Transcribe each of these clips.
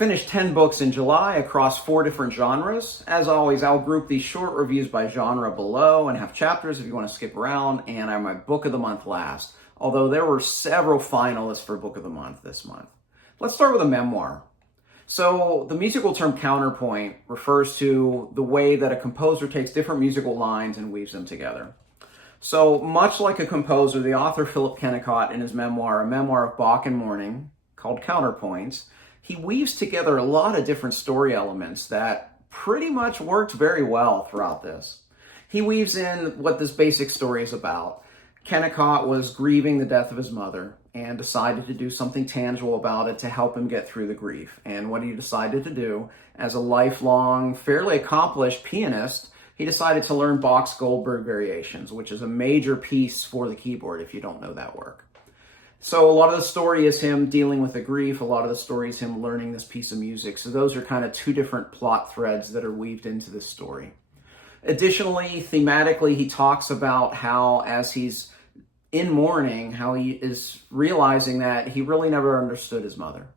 finished 10 books in July across 4 different genres. As always, I'll group these short reviews by genre below and have chapters if you want to skip around, and I have my Book of the Month last, although there were several finalists for Book of the Month this month. Let's start with a memoir. So the musical term counterpoint refers to the way that a composer takes different musical lines and weaves them together. So much like a composer, the author Philip Kennicott in his memoir, A Memoir of Bach and Morning, called Counterpoints, he weaves together a lot of different story elements that pretty much worked very well throughout this. He weaves in what this basic story is about. Kennicott was grieving the death of his mother and decided to do something tangible about it to help him get through the grief. And what he decided to do, as a lifelong, fairly accomplished pianist, he decided to learn Bach's Goldberg Variations, which is a major piece for the keyboard if you don't know that work. So a lot of the story is him dealing with the grief. A lot of the story is him learning this piece of music. So those are kind of 2 different plot threads that are weaved into this story. Additionally, thematically, he talks about how, as he's in mourning, how he is realizing that he really never understood his mother.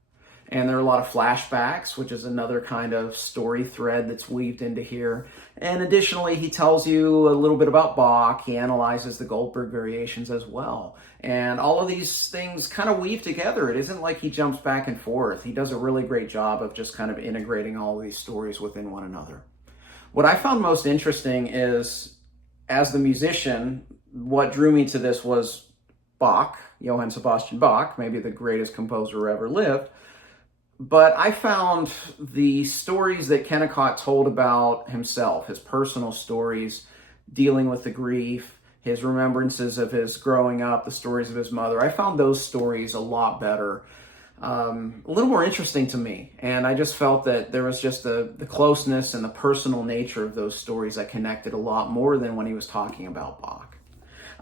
And there are a lot of flashbacks, which is another kind of story thread that's weaved into here. And additionally, he tells you a little bit about Bach. He analyzes the Goldberg Variations as well. And all of these things kind of weave together. It isn't like he jumps back and forth. He does a really great job of just kind of integrating all of these stories within one another. What I found most interesting is, as the musician, what drew me to this was Bach, Johann Sebastian Bach, maybe the greatest composer who ever lived. But I found the stories that Kennicott told about himself, his personal stories, dealing with the grief, his remembrances of his growing up, the stories of his mother, I found those stories a lot better, a little more interesting to me. And I just felt that there was just the closeness and the personal nature of those stories that connected a lot more than when he was talking about Bach.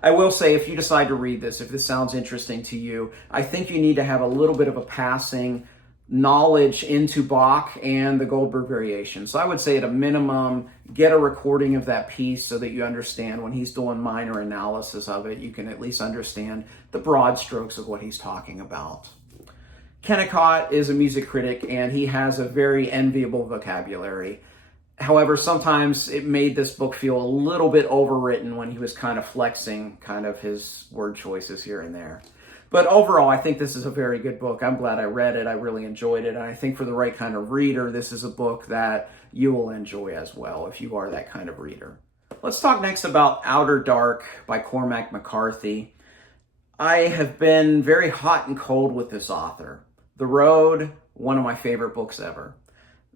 I will say, if you decide to read this, if this sounds interesting to you, I think you need to have a little bit of a passing knowledge into Bach and the Goldberg Variations. So I would say at a minimum, get a recording of that piece so that you understand when he's doing minor analysis of it, you can at least understand the broad strokes of what he's talking about. Kennicott is a music critic and he has a very enviable vocabulary. However, sometimes it made this book feel a little bit overwritten when he was kind of flexing kind of his word choices here and there. But overall, I think this is a very good book. I'm glad I read it. I really enjoyed it. And I think for the right kind of reader, this is a book that you will enjoy as well if you are that kind of reader. Let's talk next about Outer Dark by Cormac McCarthy. I have been very hot and cold with this author. The Road, one of my favorite books ever.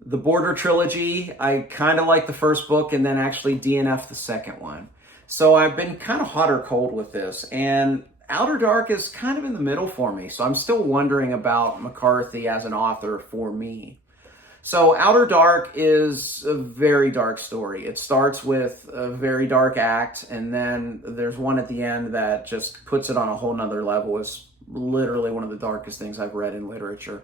The Border Trilogy, I kind of like the first book and then actually DNF the second one. So I've been kind of hot or cold with this. And Outer Dark is kind of in the middle for me, so I'm still wondering about McCarthy as an author for me. So Outer Dark is a very dark story. It starts with a very dark act, and then there's one at the end that just puts it on a whole nother level. It's literally one of the darkest things I've read in literature.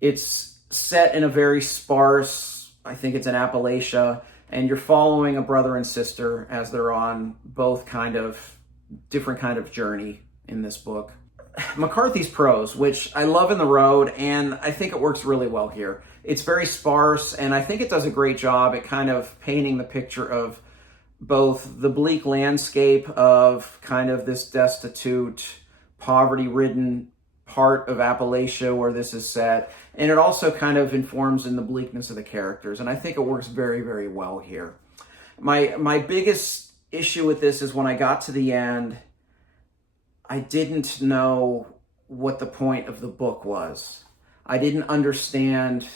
It's set in a very sparse, I think it's in Appalachia, and you're following a brother and sister as they're on both different kind of journey in this book. McCarthy's prose, which I love in The Road, and I think it works really well here. It's very sparse, and I think it does a great job at kind of painting the picture of both the bleak landscape of kind of this destitute, poverty-ridden part of Appalachia where this is set, and it also kind of informs in the bleakness of the characters, and I think it works very, very well here. My biggest issue with this is when I got to the end, I didn't know what the point of the book was. I didn't understand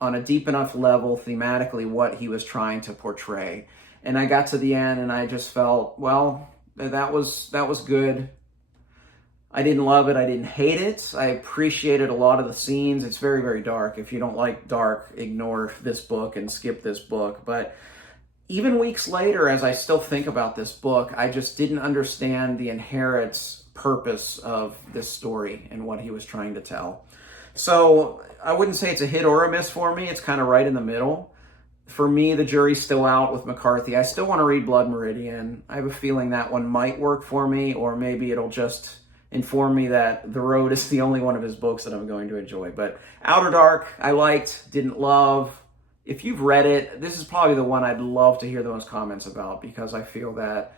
on a deep enough level thematically what he was trying to portray. And I got to the end and I just felt, well, that was good. I didn't love it. I didn't hate it. I appreciated a lot of the scenes. It's very, very dark. If you don't like dark, ignore this book and skip this book. But even weeks later, as I still think about this book, I just didn't understand the inherent purpose of this story and what he was trying to tell. So I wouldn't say it's a hit or a miss for me. It's kind of right in the middle. For me, the jury's still out with McCarthy. I still want to read Blood Meridian. I have a feeling that one might work for me, or maybe it'll just informed me that The Road is the only one of his books that I'm going to enjoy. But Outer Dark, I liked, didn't love. If you've read it, this is probably the one I'd love to hear the most comments about, because I feel that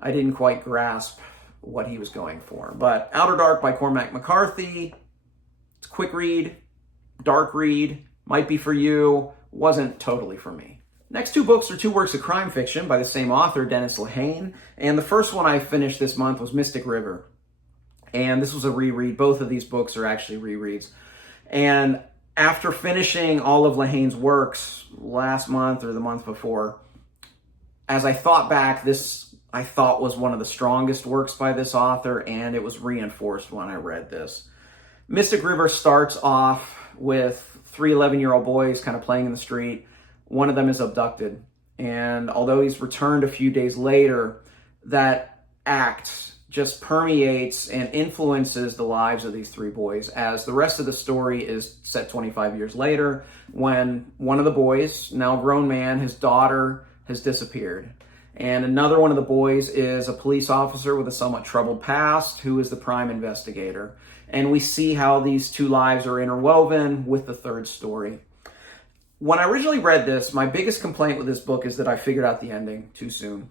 I didn't quite grasp what he was going for. But Outer Dark by Cormac McCarthy, it's a quick read, dark read, might be for you, wasn't totally for me. Next two books are two works of crime fiction by the same author, Dennis Lehane, and the first one I finished this month was Mystic River. And this was a reread. Both of these books are actually rereads. And after finishing all of Lehane's works last month or the month before, as I thought back, this I thought was one of the strongest works by this author, and it was reinforced when I read this. Mystic River starts off with three 11-year-old boys kind of playing in the street. One of them is abducted. And although he's returned a few days later, that act just permeates and influences the lives of these three boys, as the rest of the story is set 25 years later, when one of the boys, now a grown man, his daughter, has disappeared. And another one of the boys is a police officer with a somewhat troubled past who is the prime investigator. And we see how these two lives are interwoven with the third story. When I originally read this, my biggest complaint with this book is that I figured out the ending too soon.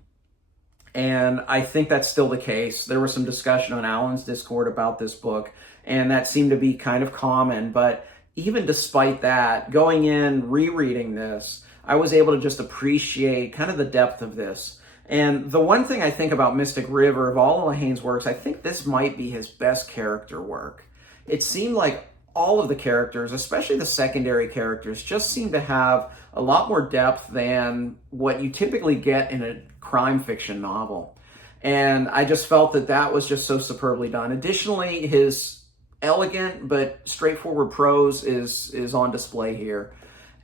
And I think that's still the case. There was some discussion on Alan's Discord about this book, and that seemed to be kind of common. But even despite that, going in, rereading this, I was able to just appreciate kind of the depth of this. And the one thing I think about Mystic River, of all of Lehane's works, I think this might be his best character work. It seemed like all of the characters, especially the secondary characters, just seem to have a lot more depth than what you typically get in a crime fiction novel. And I just felt that that was just so superbly done. Additionally, his elegant but straightforward prose is on display here.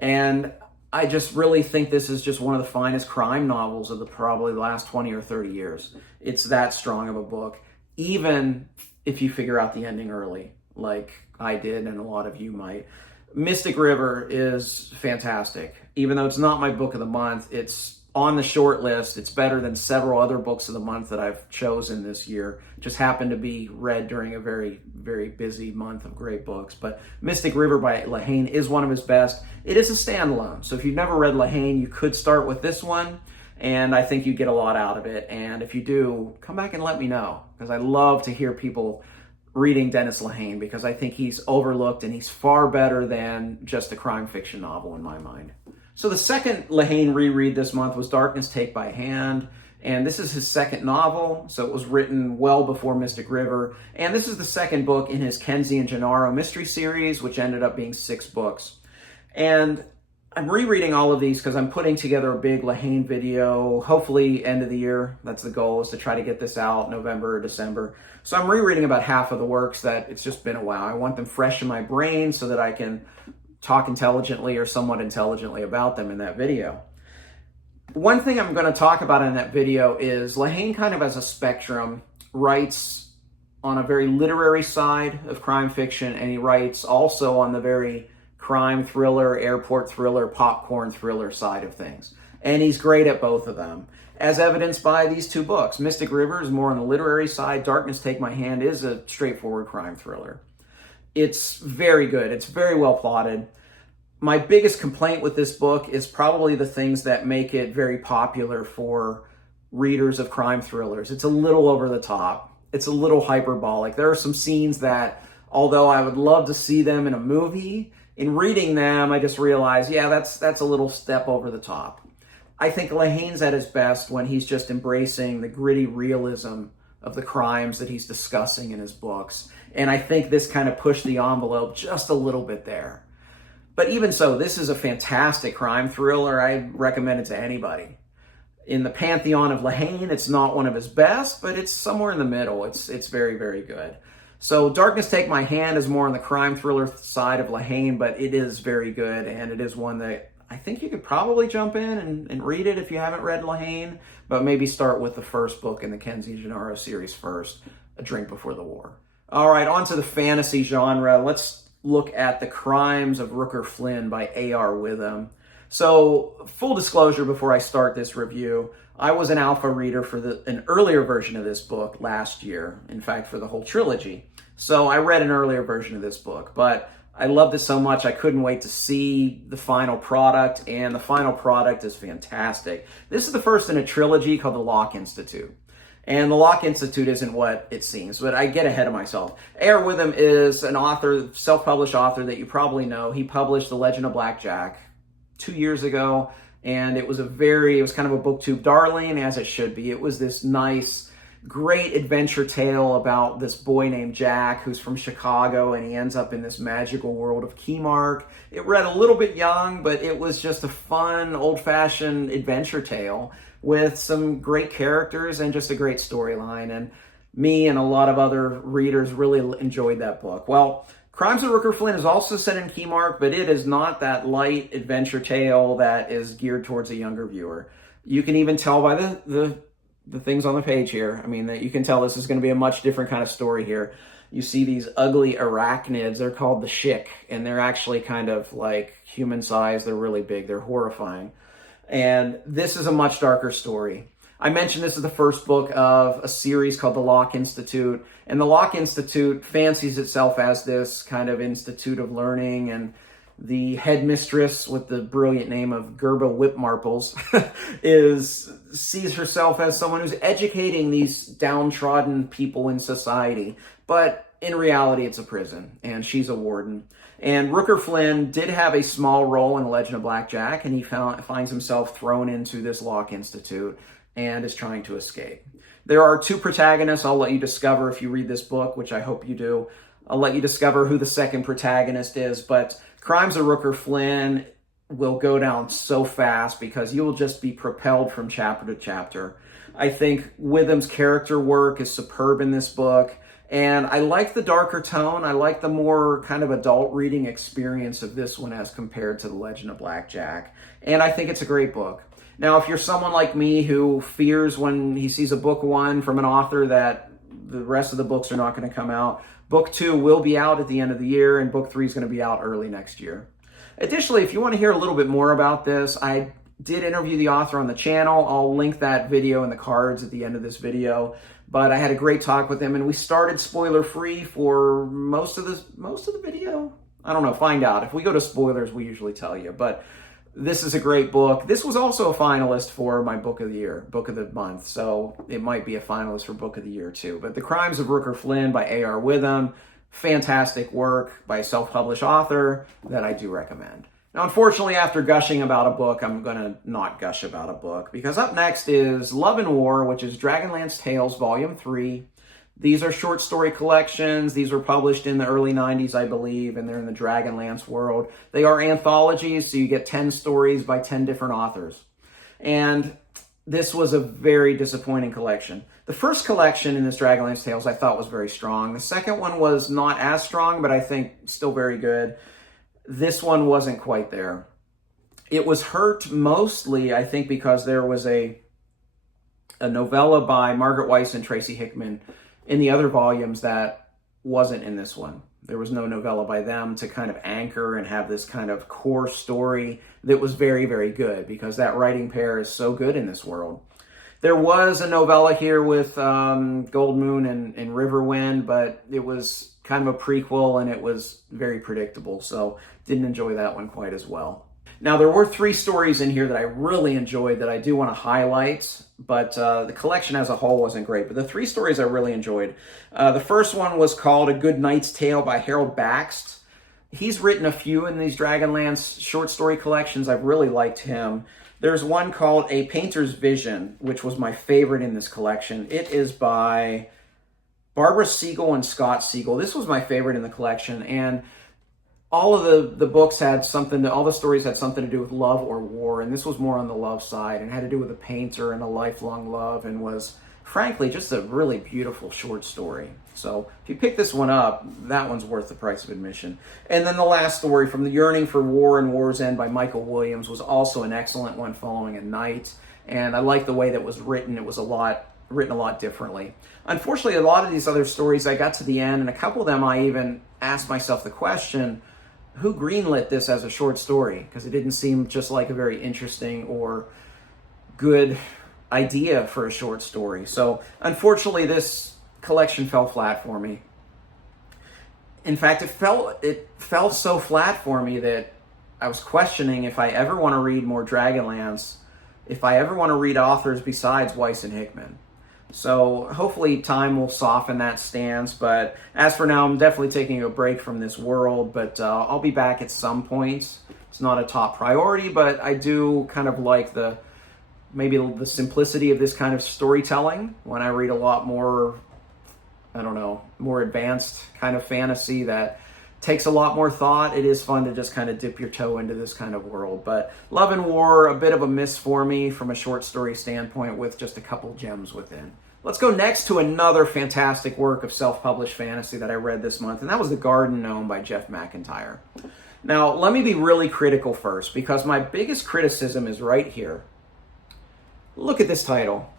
And I just really think this is just one of the finest crime novels of probably the last 20 or 30 years. It's that strong of a book, even if you figure out the ending early, like I did and a lot of you might. Mystic River is fantastic. Even though it's not my book of the month, it's on the short list. It's better than several other books of the month that I've chosen this year. Just happened to be read during a very, very busy month of great books. But Mystic River by Lehane is one of his best. It is a standalone. So if you've never read Lehane, you could start with this one, and I think you get a lot out of it. And if you do, come back and let me know, because I love to hear people reading Dennis Lehane, because I think he's overlooked and he's far better than just a crime fiction novel in my mind. So the second Lehane reread this month was Darkness Take by Hand, and this is his second novel, so it was written well before Mystic River, and this is the second book in his Kenzie and Gennaro mystery series, which ended up being 6 books. And I'm rereading all of these because I'm putting together a big Lehane video, hopefully end of the year. That's the goal, is to try to get this out November or December. So I'm rereading about half of the works that it's just been a while. I want them fresh in my brain so that I can talk intelligently or somewhat intelligently about them in that video. One thing I'm going to talk about in that video is Lehane kind of as a spectrum writes on a very literary side of crime fiction, and he writes also on the very crime thriller, airport thriller, popcorn thriller side of things. And he's great at both of them, as evidenced by these 2 books. Mystic River is more on the literary side. Darkness Take My Hand is a straightforward crime thriller. It's very good. It's very well plotted. My biggest complaint with this book is probably the things that make it very popular for readers of crime thrillers. It's a little over the top. It's a little hyperbolic. There are some scenes that, although I would love to see them in a movie, in reading them, I just realized, yeah, that's a little step over the top. I think Lehane's at his best when he's just embracing the gritty realism of the crimes that he's discussing in his books. And I think this kind of pushed the envelope just a little bit there. But even so, this is a fantastic crime thriller. I recommend it to anybody. In the pantheon of Lehane, it's not one of his best, but it's somewhere in the middle. It's very, very good. So Darkness Take My Hand is more on the crime thriller side of Lehane, but it is very good, and it is one that I think you could probably jump in and read it if you haven't read Lehane, but maybe start with the first book in the Kenzie and Gennaro series first, A Drink Before the War. All right, on to the fantasy genre. Let's look at The Crimes of Rooker Flynn by A.R. Witham. So, full disclosure before I start this review, I was an alpha reader for an earlier version of this book last year, in fact, for the whole trilogy. So I read an earlier version of this book, but I loved it so much I couldn't wait to see the final product, and the final product is fantastic. This is the first in a trilogy called The Locke Institute. And The Locke Institute isn't what it seems, but I get ahead of myself. A.R. Witham is an author, self-published author that you probably know. He published The Legend of Black Jack 2 years ago, and it was kind of a booktube darling, as it should be. It was this nice, great adventure tale about this boy named Jack who's from Chicago, and he ends up in this magical world of Keymark. It read a little bit young, but it was just a fun, old-fashioned adventure tale with some great characters and just a great storyline. And me and a lot of other readers really enjoyed that book. Well, Crimes of Rooker Flynn is also set in Keymark, but it is not that light adventure tale that is geared towards a younger viewer. You can even tell by the things on the page here. I mean, that you can tell this is going to be a much different kind of story here. You see these ugly arachnids. They're called the Shik, and they're actually kind of like human size. They're really big. They're horrifying. And this is a much darker story. I mentioned this is the first book of a series called The Locke Institute. And The Locke Institute fancies itself as this kind of institute of learning, and the headmistress with the brilliant name of Gerba Whipmarples sees herself as someone who's educating these downtrodden people in society. But in reality, it's a prison, and she's a warden. And Rooker Flynn did have a small role in The Legend of Black Jack, and he finds himself thrown into this Locke Institute and is trying to escape. There are two protagonists I'll let you discover if you read this book, which I hope you do. I'll let you discover who the second protagonist is, but Crimes of Rooker Flynn will go down so fast because you will just be propelled from chapter to chapter. I think Witham's character work is superb in this book, and I like the darker tone. I like the more kind of adult reading experience of this one as compared to The Legend of Black Jack, and I think it's a great book. Now, if you're someone like me who fears when he sees a book one from an author that the rest of the books are not going to come out, book 2 will be out at the end of the year, and book 3 is going to be out early next year. Additionally, if you want to hear a little bit more about this, I did interview the author on the channel. I'll link that video in the cards at the end of this video. But I had a great talk with him, and we started spoiler-free for most of the video. I don't know, find out. If we go to spoilers, we usually tell you. But this is a great book. This was also a finalist for my book of the year, book of the month. So it might be a finalist for book of the year too. But The Crimes of Rooker Flynn by A.R. Witham, fantastic work by a self-published author that I do recommend. Now, unfortunately, after gushing about a book, I'm going to not gush about a book, because up next is Love and War, which is Dragonlance Tales Volume 3. These are short story collections. These were published in the early 90s, I believe, and they're in the Dragonlance world. They are anthologies, so you get 10 stories by 10 different authors. And this was a very disappointing collection. The first collection in this Dragonlance Tales I thought was very strong. The second one was not as strong, but I think still very good. This one wasn't quite there. It was hurt mostly, I think, because there was a novella by Margaret Weiss and Tracy Hickman in the other volumes that wasn't in this one. There was no novella by them to kind of anchor and have this kind of core story that was very, very good, because that writing pair is so good in this world. There was a novella here with Gold Moon and Riverwind, but it was kind of a prequel and it was very predictable, so didn't enjoy that one quite as well. Now, there were 3 stories in here that I really enjoyed that I do want to highlight, but the collection as a whole wasn't great. But the 3 stories I really enjoyed. The first one was called A Good Knight's Tale by Harold Baxt. He's written a few in these Dragonlance short story collections. I've really liked him. There's one called A Painter's Vision, which was my favorite in this collection. It is by Barbara Siegel and Scott Siegel. This was my favorite in the collection, and all of the books had all the stories had something to do with love or war, and this was more on the love side and had to do with a painter and a lifelong love, and was, frankly, just a really beautiful short story. So if you pick this one up, that one's worth the price of admission. And then the last story, From the Yearning for War and War's End by Michael Williams, was also an excellent one following a knight, and I like the way that was written. It was written a lot differently. Unfortunately, a lot of these other stories, I got to the end, and a couple of them I even asked myself the question, who greenlit this as a short story? Because it didn't seem just like a very interesting or good idea for a short story. So unfortunately, this collection fell flat for me. In fact, it fell so flat for me that I was questioning if I ever want to read more Dragonlance, if I ever want to read authors besides Weiss and Hickman. So hopefully time will soften that stance, but as for now, I'm definitely taking a break from this world, but I'll be back at some point. It's not a top priority, but I do kind of like maybe the simplicity of this kind of storytelling when I read a lot more, I don't know, more advanced kind of fantasy that takes a lot more thought. It is fun to just kind of dip your toe into this kind of world. But Love and War, a bit of a miss for me from a short story standpoint with just a couple gems within. Let's go next to another fantastic work of self-published fantasy that I read this month, and that was The Garden Gnome by Jeff McIntyre. Now, let me be really critical first, because my biggest criticism is right here. Look at this title.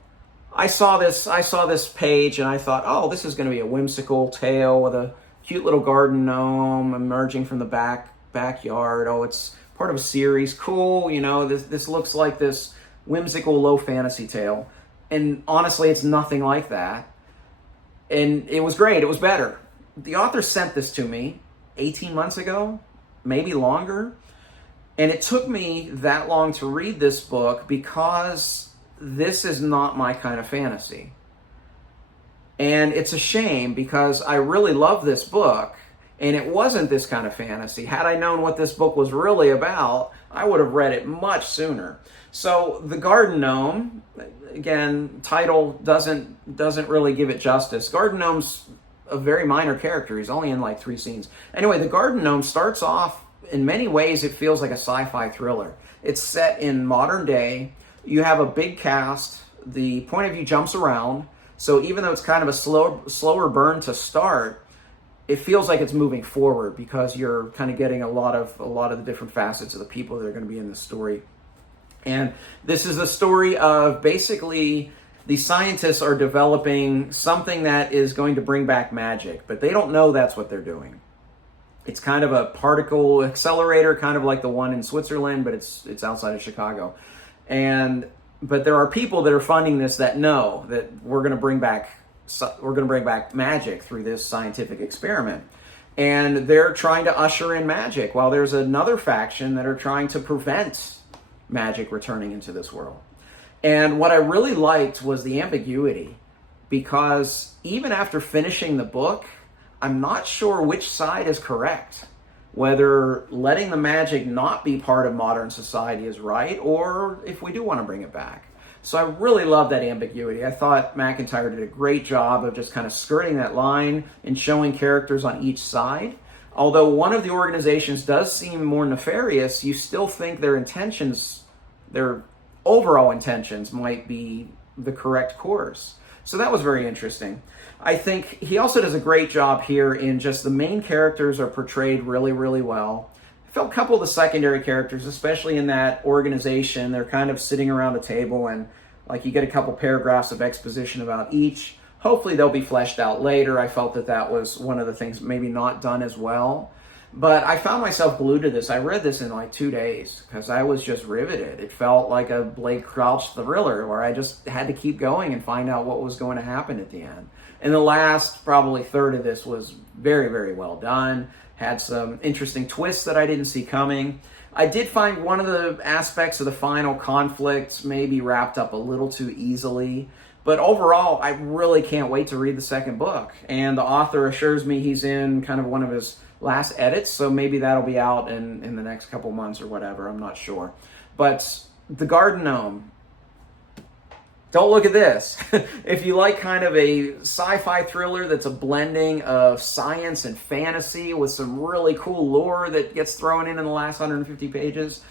I saw this page and I thought, oh, this is going to be a whimsical tale with a cute little garden gnome emerging from the backyard. Oh, it's part of a series. Cool, this looks like this whimsical low fantasy tale. And honestly, it's nothing like that. And it was great. It was better. The author sent this to me 18 months ago, maybe longer. And it took me that long to read this book because this is not my kind of fantasy. And it's a shame because I really love this book and it wasn't this kind of fantasy. Had I known what this book was really about, I would have read it much sooner. So The Garden Gnome, again, title doesn't really give it justice. Garden Gnome's a very minor character. He's only in like 3 scenes. Anyway, The Garden Gnome starts off, in many ways, it feels like a sci-fi thriller. It's set in modern day. You have a big cast. The point of view jumps around. So even though it's kind of a slower burn to start, it feels like it's moving forward because you're kind of getting a lot of the different facets of the people that are going to be in the story. And this is a story of basically the scientists are developing something that is going to bring back magic, but they don't know that's what they're doing. It's kind of a particle accelerator, kind of like the one in Switzerland, but it's outside of Chicago. But there are people that are funding this that know that we're going to bring back magic through this scientific experiment. And they're trying to usher in magic while there's another faction that are trying to prevent magic returning into this world. And what I really liked was the ambiguity, because even after finishing the book, I'm not sure which side is correct. Whether letting the magic not be part of modern society is right, or if we do want to bring it back. So I really love that ambiguity. I thought McIntyre did a great job of just kind of skirting that line and showing characters on each side. Although one of the organizations does seem more nefarious, you still think their overall intentions might be the correct course. So that was very interesting. I think he also does a great job here in just the main characters are portrayed really, really well. I felt a couple of the secondary characters, especially in that organization, they're kind of sitting around a table and like you get a couple paragraphs of exposition about each. Hopefully they'll be fleshed out later. I felt that was one of the things maybe not done as well. But I found myself glued to this. I read this in like 2 days because I was just riveted. It felt like a Blake Crouch thriller where I just had to keep going and find out what was going to happen at the end. And the last probably third of this was very, very well done. Had some interesting twists that I didn't see coming. I did find one of the aspects of the final conflict maybe wrapped up a little too easily. But overall, I really can't wait to read the second book. And the author assures me he's in kind of one of his last edits, so maybe that'll be out in the next couple months or whatever. I'm not sure. But The Garden Gnome. Don't look at this. If you like kind of a sci-fi thriller that's a blending of science and fantasy with some really cool lore that gets thrown in the last 150 pages,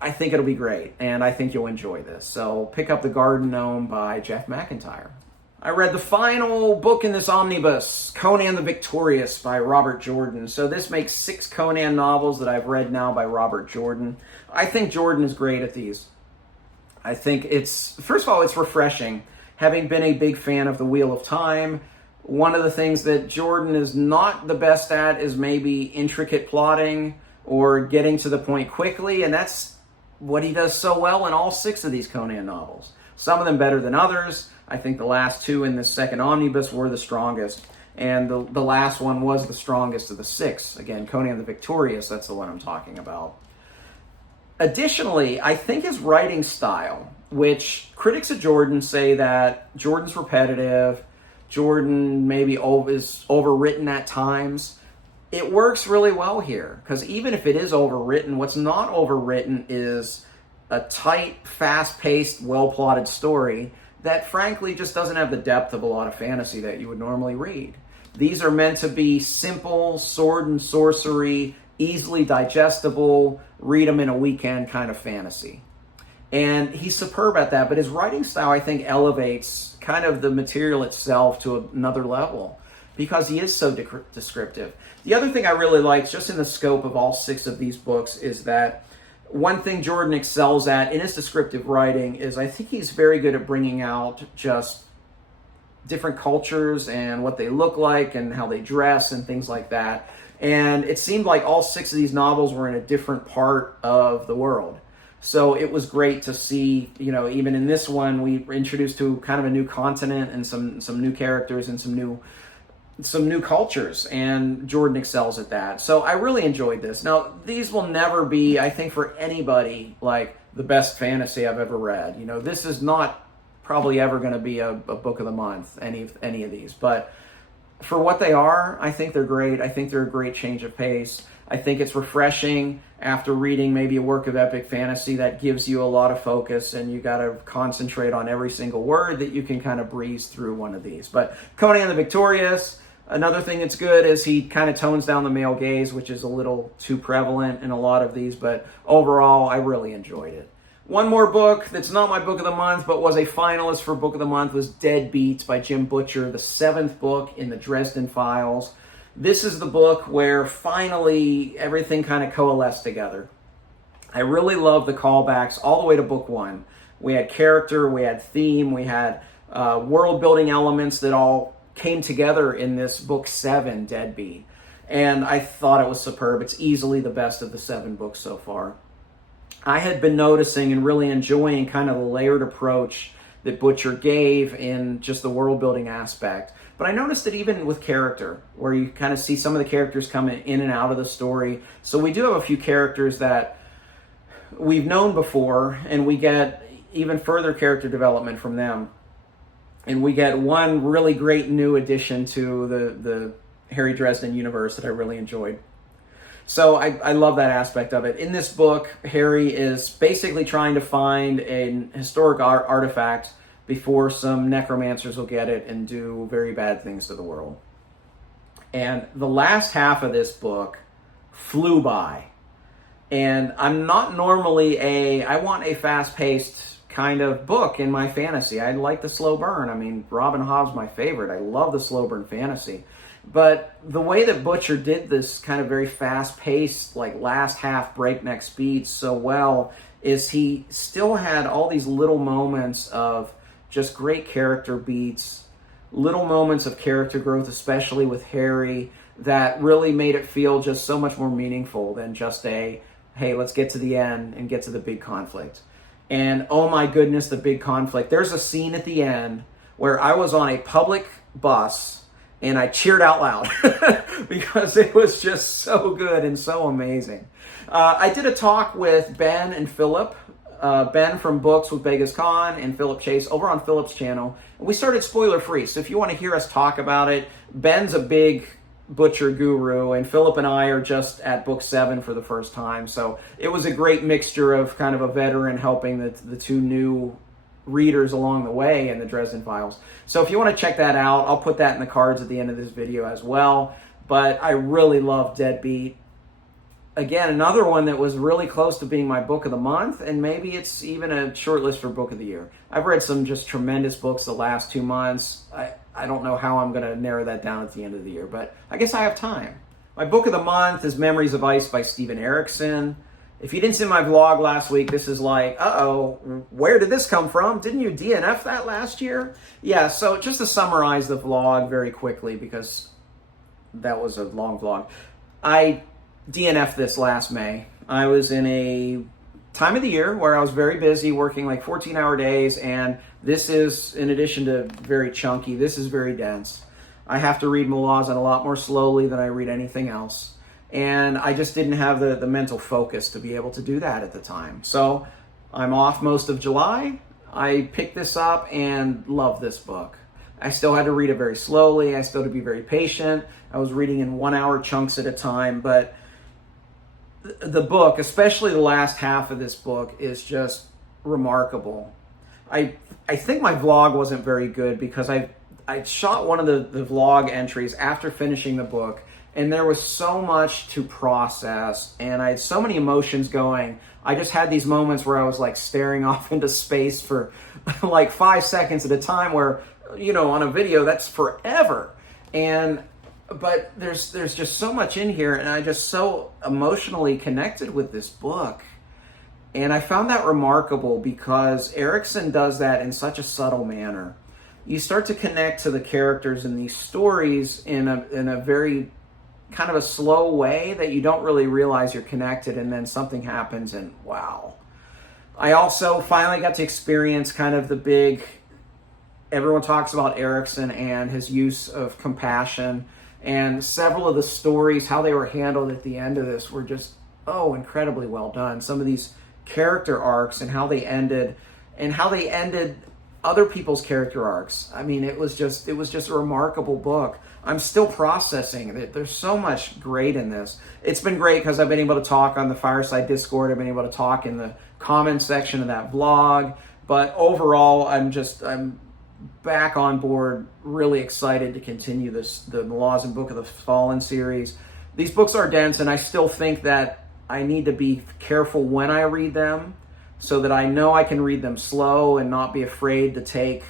I think it'll be great, and I think you'll enjoy this. So pick up The Garden Gnome by Jeff McIntyre. I read the final book in this omnibus, Conan the Victorious by Robert Jordan. So this makes 6 Conan novels that I've read now by Robert Jordan. I think Jordan is great at these. I think first of all, it's refreshing. Having been a big fan of The Wheel of Time, one of the things that Jordan is not the best at is maybe intricate plotting. or getting to the point quickly, and that's what he does so well in all 6 of these Conan novels. Some of them better than others. I think the last 2 in this second omnibus were the strongest, and the last one was the strongest of the 6. Again, Conan the Victorious, that's the one I'm talking about. Additionally, I think his writing style, which critics of Jordan say that Jordan's repetitive, Jordan maybe is overwritten at times, it works really well here. Because even if it is overwritten, what's not overwritten is a tight, fast-paced, well-plotted story that frankly just doesn't have the depth of a lot of fantasy that you would normally read. These are meant to be simple, sword and sorcery, easily digestible, read them in a weekend kind of fantasy. And he's superb at that, but his writing style, I think, elevates kind of the material itself to another level because he is so descriptive. The other thing I really like, just in the scope of all 6 of these books, is that one thing Jordan excels at in his descriptive writing is I think he's very good at bringing out just different cultures and what they look like and how they dress and things like that. And it seemed like all 6 of these novels were in a different part of the world. So it was great to see, even in this one, we were introduced to kind of a new continent and some new characters and some new cultures, and Jordan excels at that. So I really enjoyed this. Now, these will never be, I think, for anybody, like the best fantasy I've ever read. This is not probably ever going to be a book of the month, any of these. But for what they are, I think they're great. I think they're a great change of pace. I think it's refreshing after reading maybe a work of epic fantasy that gives you a lot of focus and you got to concentrate on every single word, that you can kind of breeze through one of these. But Conan the Victorious, another thing that's good is he kind of tones down the male gaze, which is a little too prevalent in a lot of these, but overall, I really enjoyed it. One more book that's not my book of the month, but was a finalist for book of the month, was Deadbeats by Jim Butcher, the 7th book in the Dresden Files. This is the book where finally everything kind of coalesced together. I really love the callbacks all the way to book 1. We had character, we had theme, we had world-building elements that all came together in this book 7, Deadbeat. And I thought it was superb. It's easily the best of the 7 books so far. I had been noticing and really enjoying kind of the layered approach that Butcher gave in just the world-building aspect. But I noticed that even with character, where you kind of see some of the characters come in and out of the story. So we do have a few characters that we've known before, and we get even further character development from them. And we get one really great new addition to the Harry Dresden universe that I really enjoyed. So I love that aspect of it. In this book, Harry is basically trying to find an historic artifact before some necromancers will get it and do very bad things to the world. And the last half of this book flew by. And I'm not normally I want a fast-paced kind of book in my fantasy. I like the slow burn. I mean, Robin Hobb's my favorite. I love the slow burn fantasy. But the way that Butcher did this kind of very fast-paced, like last half breakneck speed so well, is he still had all these little moments of just great character beats, little moments of character growth, especially with Harry, that really made it feel just so much more meaningful than just hey, let's get to the end and get to the big conflict. And oh my goodness, the big conflict. There's a scene at the end where I was on a public bus and I cheered out loud because it was just so good and so amazing. I did a talk with Ben and Philip, Ben from BooksWithBenghisKahn and Philip Chase over on Philip's channel. And we started spoiler-free, so if you want to hear us talk about it, Ben's a big Butcher guru, and Philip and I are just at book 7 for the first time. So it was a great mixture of kind of a veteran helping the two new readers along the way in the Dresden Files. So if you want to check that out, I'll put that in the cards at the end of this video as well. But I really love Deadbeat. Again, another one that was really close to being my book of the month, and maybe it's even a short list for book of the year. I've read some just tremendous books the last 2 months. I don't know how I'm going to narrow that down at the end of the year, but I guess I have time. My book of the month is Memories of Ice by Steven Erikson. If you didn't see my vlog last week, this is like, where did this come from? Didn't you DNF that last year? Yeah, so just to summarize the vlog very quickly, because that was a long vlog. I DNF this last May. I was in a time of the year where I was very busy working like 14-hour days, and this is, in addition to very chunky, this is very dense. I have to read Malazan a lot more slowly than I read anything else. And I just didn't have the mental focus to be able to do that at the time. So I'm off most of July. I picked this up and love this book. I still had to read it very slowly. I still had to be very patient. I was reading in 1 hour chunks at a time, but the book, especially the last half of this book, is just remarkable. I think my vlog wasn't very good because I shot one of the vlog entries after finishing the book, and there was so much to process, and I had so many emotions going. I just had these moments where I was like staring off into space for like 5 seconds at a time, where, you know, on a video that's forever. But there's just so much in here, and I just so emotionally connected with this book. And I found that remarkable because Erikson does that in such a subtle manner. You start to connect to the characters in these stories in a very kind of a slow way that you don't really realize you're connected, and then something happens and wow. I also finally got to experience kind of the big, everyone talks about Erikson and his use of compassion, and several of the stories, how they were handled at the end of this were just, incredibly well done. Some of these character arcs and how they ended other people's character arcs. I mean, it was just a remarkable book. I'm still processing it. There's so much great in this. It's been great because I've been able to talk on the Fireside Discord. I've been able to talk in the comments section of that vlog. But overall, I'm back on board, really excited to continue the Malazan Book of the Fallen series. These books are dense, and I still think that I need to be careful when I read them so that I know I can read them slow and not be afraid to take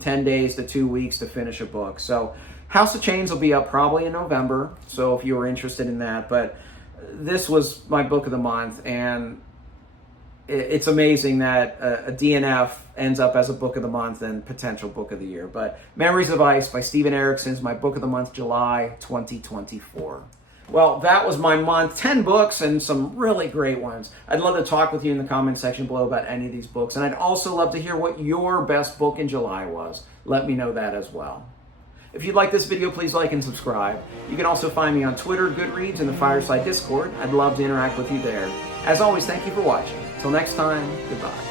10 days to 2 weeks to finish a book. So House of Chains will be up probably in November, so if you were interested in that. But this was my book of the month, and it's amazing that a DNF ends up as a book of the month and potential book of the year. But Memories of Ice by Steven Erikson is my book of the month, July 2024. Well, that was my month. 10 books and some really great ones. I'd love to talk with you in the comment section below about any of these books. And I'd also love to hear what your best book in July was. Let me know that as well. If you'd like this video, please like and subscribe. You can also find me on Twitter, Goodreads, and the Fireside Discord. I'd love to interact with you there. As always, thank you for watching. Till next time, goodbye.